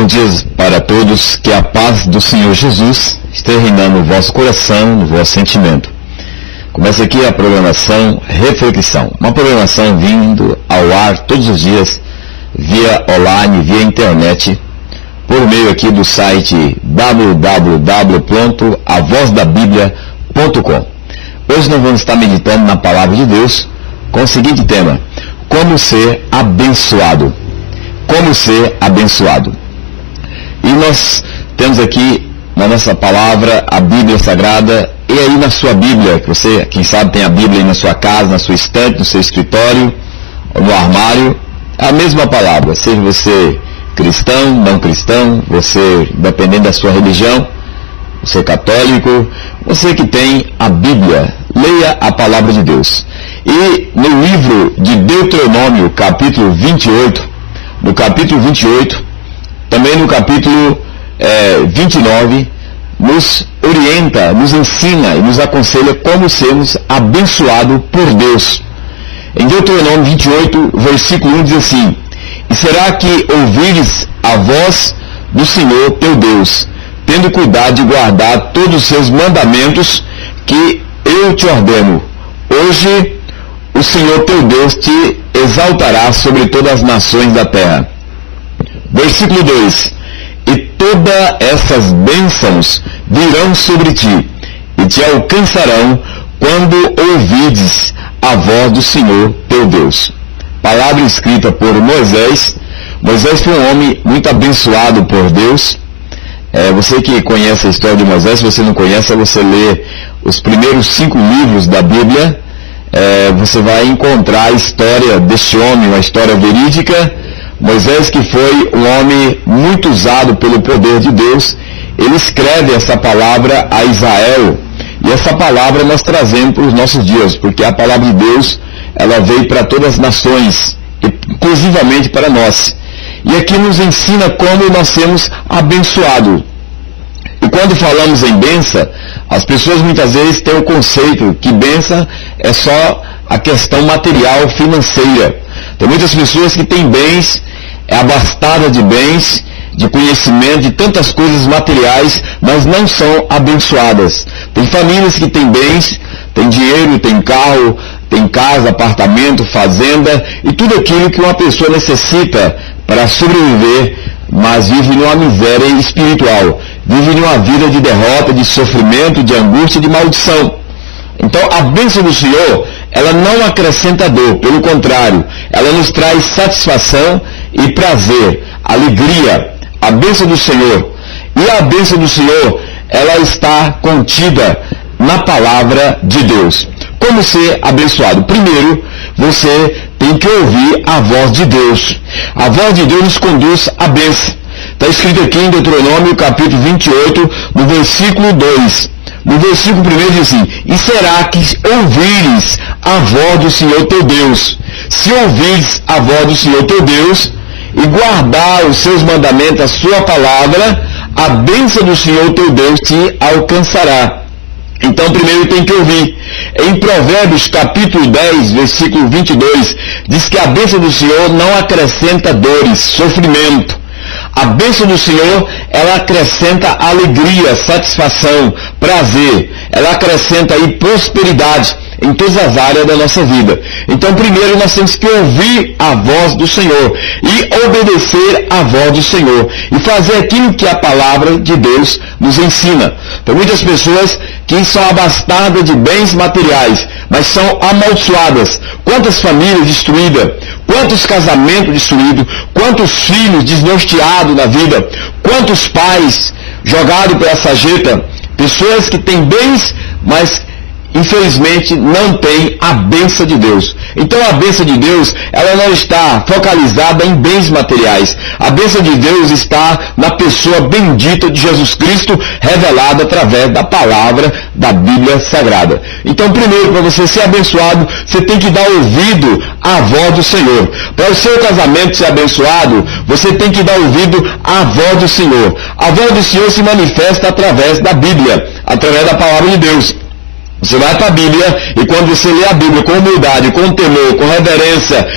Bom dia para todos, que a paz do Senhor Jesus esteja reinando no vosso coração, no vosso sentimento. Começa aqui a programação Reflexão, uma programação vindo ao ar todos os dias, via online, via internet, por meio aqui do site www.avozdabiblia.com. Hoje nós vamos estar meditando na Palavra de Deus com o seguinte tema: como ser abençoado. Como ser abençoado. E nós temos aqui na nossa palavra a Bíblia Sagrada, e aí na sua Bíblia, que você, quem sabe, tem a Bíblia aí na sua casa, na sua estante, no seu escritório, ou no armário, a mesma palavra, seja você cristão, não cristão, você, dependendo da sua religião, você católico, você que tem a Bíblia, leia a palavra de Deus. E no livro de Deuteronômio, capítulo 28, no capítulo 28, também no capítulo 29, nos orienta, nos ensina e nos aconselha como sermos abençoados por Deus. Em Deuteronômio 28, versículo 1 diz assim: e será que ouvires a voz do Senhor teu Deus, tendo cuidado de guardar todos os seus mandamentos que eu te ordeno. Hoje o Senhor teu Deus te exaltará sobre todas as nações da terra. Versículo 2: e todas essas bênçãos virão sobre ti, e te alcançarão quando ouvides a voz do Senhor teu Deus. Palavra escrita por Moisés. Moisés foi um homem muito abençoado por Deus. Você que conhece a história de Moisés, se você não conhece, você lê os primeiros 5 livros da Bíblia, você vai encontrar a história deste homem, uma história verídica. Moisés, que foi um homem muito usado pelo poder de Deus, ele escreve essa palavra a Israel, e essa palavra nós trazemos para os nossos dias, porque a palavra de Deus, ela veio para todas as nações, inclusivamente para nós. E aqui nos ensina como nós sermos abençoados. E quando falamos em bênção, as pessoas muitas vezes têm o conceito que bênção é só a questão material, financeira. Tem muitas pessoas que têm bens, abastadas de bens, de conhecimento, de tantas coisas materiais, mas não são abençoadas. Tem famílias que têm bens, têm dinheiro, têm carro, têm casa, apartamento, fazenda, e tudo aquilo que uma pessoa necessita para sobreviver, mas vive numa miséria espiritual, vive numa vida de derrota, de sofrimento, de angústia, de maldição. Então a bênção do Senhor, ela não acrescenta dor, pelo contrário, ela nos traz satisfação e prazer, alegria. A bênção do Senhor, e a bênção do Senhor, ela está contida na palavra de Deus. Como ser abençoado? Primeiro, você tem que ouvir a voz de Deus. A voz de Deus nos conduz à bênção. Está escrito aqui em Deuteronômio, capítulo 28, no versículo 2. No versículo 1 diz assim: e será que ouvires a voz do Senhor teu Deus? Se ouvires a voz do Senhor teu Deus, e guardar os seus mandamentos, a sua palavra, a bênção do Senhor teu Deus te alcançará. Então primeiro tem que ouvir. Em Provérbios capítulo 10, versículo 22, diz que a bênção do Senhor não acrescenta dores, sofrimento. A bênção do Senhor, ela acrescenta alegria, satisfação, prazer. Ela acrescenta aí prosperidade em todas as áreas da nossa vida. Então primeiro nós temos que ouvir a voz do Senhor e obedecer a voz do Senhor e fazer aquilo que a palavra de Deus nos ensina. Tem muitas pessoas que são abastadas de bens materiais, mas são amaldiçoadas. Quantas famílias destruídas, quantos casamentos destruídos, quantos filhos desnorteados na vida, quantos pais jogados pela sarjeta, pessoas que têm bens, mas infelizmente não tem a bênção de Deus. Então a bênção de Deus, ela não está focalizada em bens materiais. A bênção de Deus está na pessoa bendita de Jesus Cristo, revelada através da palavra da Bíblia Sagrada. Então primeiro, para você ser abençoado, você tem que dar ouvido à voz do Senhor. Para o seu casamento ser abençoado, você tem que dar ouvido à voz do Senhor. A voz do Senhor se manifesta através da Bíblia, através da palavra de Deus. Você vai para a Bíblia, e quando você lê a Bíblia com humildade, com temor, com reverência,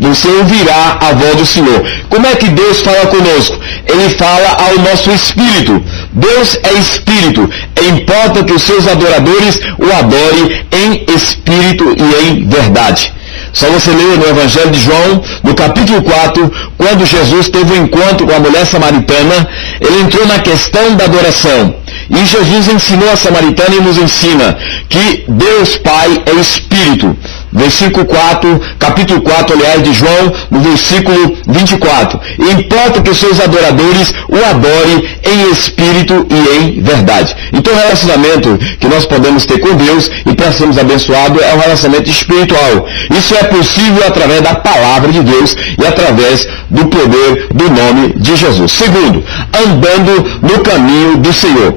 você ouvirá a voz do Senhor. Como é que Deus fala conosco? ele fala ao nosso espírito. Deus é espírito, importa que os seus adoradores o adorem em espírito e em verdade. Só você ler no Evangelho de João, no capítulo 4, quando Jesus teve um encontro com a mulher samaritana, ele entrou na questão da adoração. E Jesus ensinou a samaritana e nos ensina que Deus Pai é Espírito. Versículo 4, capítulo 4, aliás, de João, no versículo 24. Importa que os seus adoradores o adorem em espírito e em verdade. Então o relacionamento que nós podemos ter com Deus e para sermos abençoados é um relacionamento espiritual. Isso é possível através da palavra de Deus e através do poder do nome de Jesus. Segundo, andando no caminho do Senhor.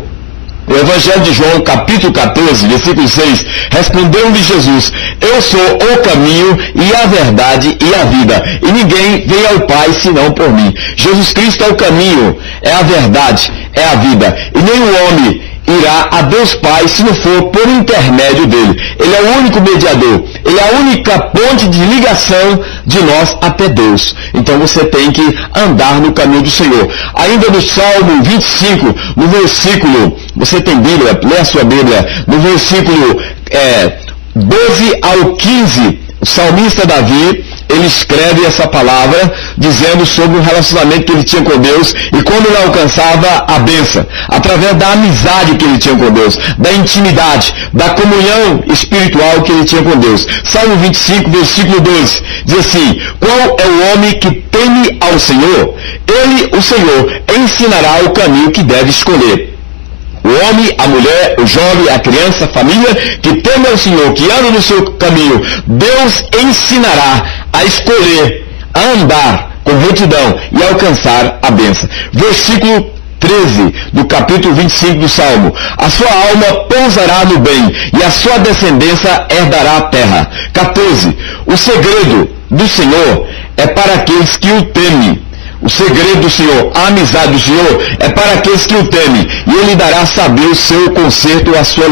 O Evangelho de João, capítulo 14, versículo 6, respondeu-lhe Jesus: eu sou o caminho e a verdade e a vida, e ninguém vem ao Pai senão por mim. Jesus Cristo é o caminho, é a verdade, é a vida, e nenhum homem irá a Deus Pai se não for por intermédio dele. Ele é o único mediador, ele é a única ponte de ligação de nós até Deus. Então você tem que andar no caminho do Senhor. Ainda no Salmo 25, no versículo, você tem Bíblia, lê a sua Bíblia, no versículo 12 ao 15, o salmista Davi, ele escreve essa palavra dizendo sobre o relacionamento que ele tinha com Deus e como ele alcançava a bênção, através da amizade que ele tinha com Deus, da intimidade, da comunhão espiritual que ele tinha com Deus. Salmo 25, versículo 12, diz assim: qual é o homem que teme ao Senhor? Ele, o Senhor, ensinará o caminho que deve escolher. O homem, a mulher, o jovem, a criança, a família, que teme ao Senhor, que anda no seu caminho, Deus ensinará a escolher, a andar com retidão e alcançar a bênção. Versículo 13 do capítulo 25 do Salmo: a sua alma pousará no bem e a sua descendência herdará a terra. 14. O segredo do Senhor é para aqueles que o temem. O segredo do Senhor, a amizade do Senhor é para aqueles que o temem, e Ele dará saber o seu conserto e a sua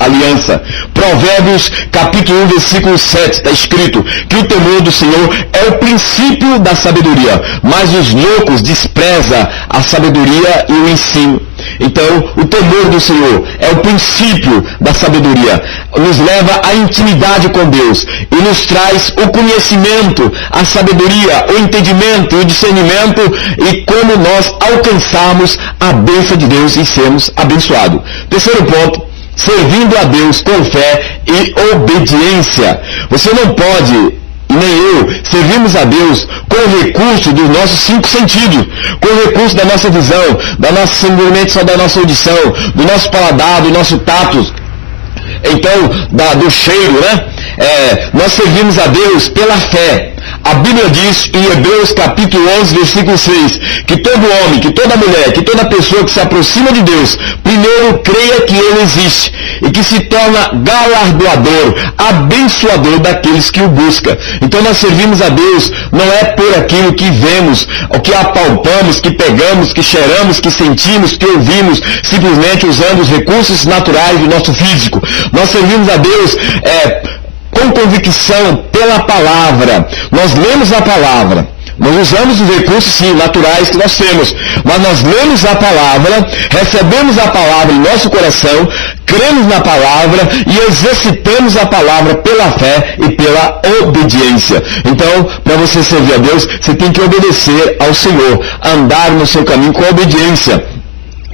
aliança. Provérbios, capítulo 1, versículo 7, está escrito que o temor do Senhor é o princípio da sabedoria, mas os loucos desprezam a sabedoria e o ensino. Então, o temor do Senhor é o princípio da sabedoria, nos leva à intimidade com Deus e nos traz o conhecimento, a sabedoria, o entendimento, o discernimento e como nós alcançarmos a bênção de Deus e sermos abençoados. Terceiro ponto: servindo a Deus com fé e obediência. Você não pode, nem eu, servimos a Deus com recurso dos nossos 5 sentidos, com recurso da nossa visão, simplesmente só da nossa audição, do nosso paladar, do nosso tato, então, do cheiro, né? Nós servimos a Deus pela fé. A Bíblia diz em Hebreus capítulo 11, versículo 6, que todo homem, que toda mulher, que toda pessoa que se aproxima de Deus, primeiro creia que Ele existe e que se torna galardoador, abençoador daqueles que o buscam. Então nós servimos a Deus não é por aquilo que vemos, o que apalpamos, que pegamos, que cheiramos, que sentimos, que ouvimos, simplesmente usando os recursos naturais do nosso físico. Nós servimos a Deus com convicção pela palavra. Nós lemos a palavra. Nós usamos os recursos, sim, naturais que nós temos. Mas nós lemos a palavra, recebemos a palavra em nosso coração, cremos na palavra e exercitamos a palavra pela fé e pela obediência. Então, para você servir a Deus, você tem que obedecer ao Senhor, andar no seu caminho com obediência.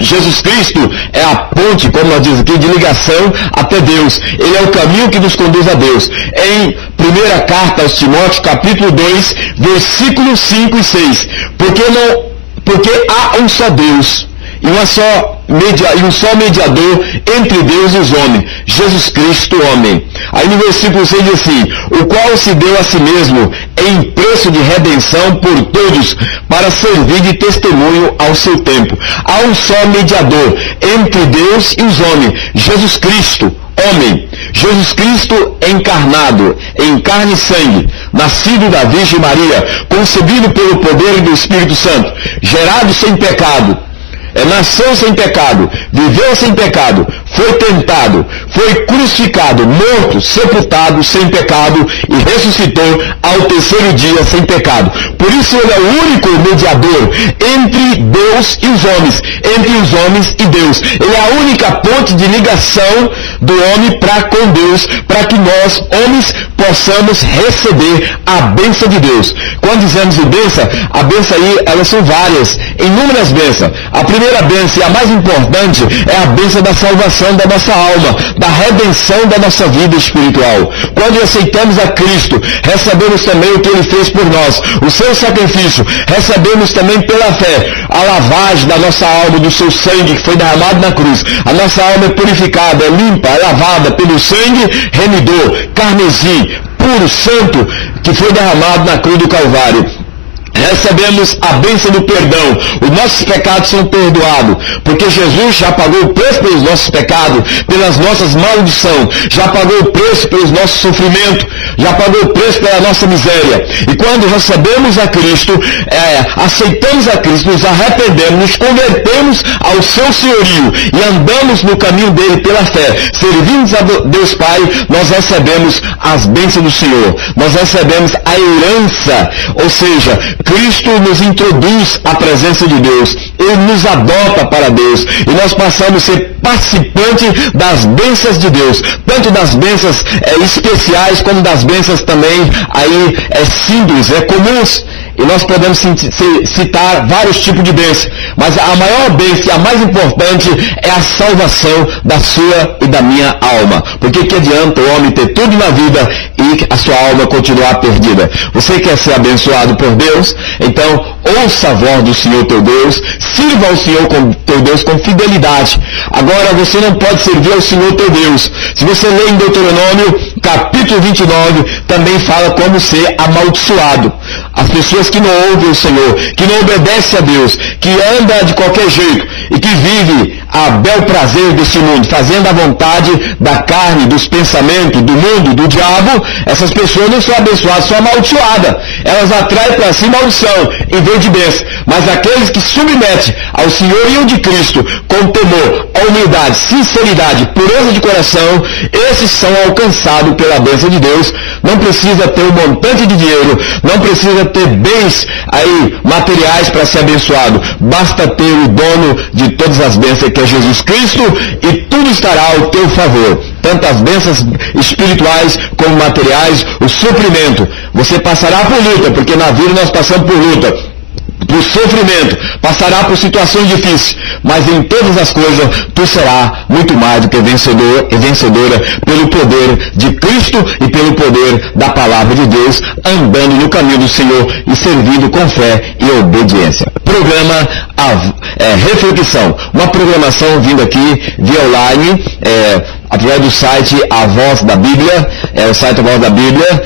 Jesus Cristo é a ponte, como nós dizemos aqui, de ligação até Deus. Ele é o caminho que nos conduz a Deus. Em primeira carta aos Timóteos, capítulo 2, versículos 5 e 6. Porque há um só Deus e um só mediador entre Deus e os homens, Jesus Cristo, homem. Aí no versículo 6 diz assim: o qual se deu a si mesmo em preço de redenção por todos, para servir de testemunho ao seu tempo. Há um só mediador entre Deus e os homens, Jesus Cristo, homem. Jesus Cristo encarnado, em carne e sangue, nascido da Virgem Maria, concebido pelo poder do Espírito Santo, gerado sem pecado, nasceu sem pecado, viveu sem pecado, foi tentado, foi crucificado, morto, sepultado, sem pecado, e ressuscitou ao terceiro dia sem pecado. Por isso ele é o único mediador entre Deus e os homens, entre os homens e Deus. Ele é a única ponte de ligação do homem para com Deus, para que nós, homens, possamos receber a bênção de Deus. Quando dizemos de bênção, a bênção aí, elas são várias, inúmeras bênçãos. A primeira bênção, e a mais importante, é a bênção da salvação da nossa alma, da redenção da nossa vida espiritual. Quando aceitamos a Cristo, recebemos também o que Ele fez por nós, o seu sacrifício, recebemos também pela fé a lavagem da nossa alma, do seu sangue que foi derramado na cruz. A nossa alma é purificada, é limpa, é lavada pelo sangue remidor, carmesim, puro, santo, que foi derramado na cruz do Calvário. Recebemos a bênção do perdão. Os nossos pecados são perdoados, porque Jesus já pagou o preço pelos nossos pecados, pelas nossas maldições, já pagou o preço pelos nossos sofrimentos, já pagou o preço pela nossa miséria. E quando recebemos a Cristo, aceitamos a Cristo, nos arrependemos, nos convertemos ao seu senhorio e andamos no caminho dele pela fé, servindo a Deus Pai, nós recebemos as bênçãos do Senhor, nós recebemos a herança, ou seja, Cristo nos introduz à presença de Deus, Ele nos adota para Deus, e nós passamos a ser participantes das bênçãos de Deus, tanto das bênçãos especiais, como das bênçãos também aí simples, comuns. E nós podemos citar vários tipos de bênçãos, mas a maior bênção e a mais importante é a salvação da sua e da minha alma. Porque que adianta o homem ter tudo na vida e a sua alma continuar perdida? Você quer ser abençoado por Deus? Então, ouça a voz do Senhor teu Deus, sirva ao Senhor teu Deus com fidelidade. Agora, você não pode servir ao Senhor teu Deus. Se você lê em Deuteronômio, capítulo 29, também fala como ser amaldiçoado. As pessoas que não ouvem o Senhor, que não obedecem a Deus, que anda de qualquer jeito e que vive a bel prazer desse mundo, fazendo a vontade da carne, dos pensamentos, do mundo, do diabo, essas pessoas não são abençoadas, são amaldiçoadas. Elas atraem para si maldição, em vez de bênção. Mas aqueles que submetem ao Senhor e ao de Cristo, com temor, humildade, sinceridade, pureza de coração, esses são alcançados pela bênção de Deus. Não precisa ter um montante de dinheiro, não precisa ter bens aí materiais para ser abençoado. Basta ter o dono de todas as bênçãos, que é Jesus Cristo, e tudo estará ao teu favor. Tanto as bênçãos espirituais como materiais, o suprimento. Você passará por luta, porque na vida nós passamos por luta, por sofrimento, passará por situações difíceis, mas em todas as coisas tu serás muito mais do que vencedor e vencedora pelo poder de Cristo e pelo poder da palavra de Deus, andando no caminho do Senhor e servindo com fé e obediência. Programa Reflexão, uma programação vindo aqui via online, através do site A Voz da Bíblia, o site A Voz da Bíblia,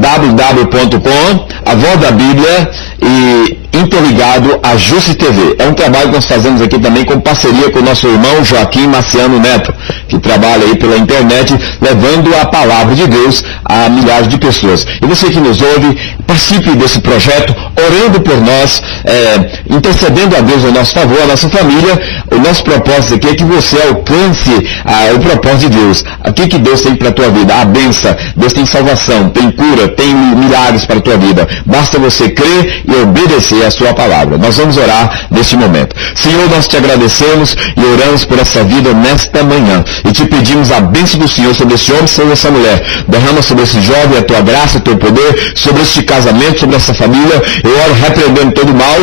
www.com, A Voz da Bíblia, e interligado a Justi TV. É um trabalho que nós fazemos aqui também com parceria com o nosso irmão Joaquim Marciano Neto, que trabalha aí pela internet, levando a palavra de Deus a milhares de pessoas. E você que nos ouve, participe desse projeto, orando por nós, intercedendo a Deus ao nosso favor, a nossa família. O nosso propósito aqui é que você alcance o propósito de Deus. O que Deus tem para a tua vida? A bênção. Deus tem salvação, tem cura, tem milagres para a tua vida. Basta você crer e obedecer a sua palavra. Nós vamos orar neste momento. Senhor, nós te agradecemos e oramos por essa vida nesta manhã. E te pedimos a bênção do Senhor sobre esse homem, sobre essa mulher. Derrama sobre esse jovem a tua graça, o teu poder, sobre este casamento, sobre essa família. Eu oro repreendendo todo mal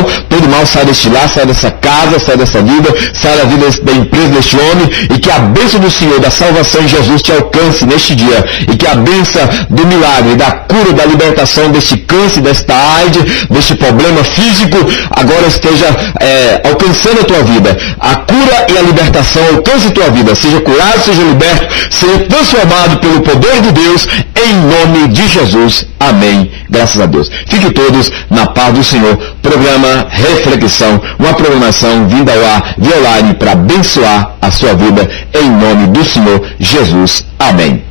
sai deste lar, sai dessa casa, sai dessa vida, sai da vida da empresa deste homem, e que a bênção do Senhor, da salvação em Jesus te alcance neste dia, e que a bênção do milagre, da cura, da libertação deste câncer, desta AIDS, deste problema físico, agora esteja alcançando a tua vida. A cura e a libertação alcance a tua vida, seja curado, seja liberto, seja transformado pelo poder de Deus, em nome de Jesus. Amém. Graças a Deus. Fiquem todos na paz do Senhor. Programa Reflexão, uma programação vinda ao ar via online para abençoar a sua vida, em nome do Senhor Jesus. Amém.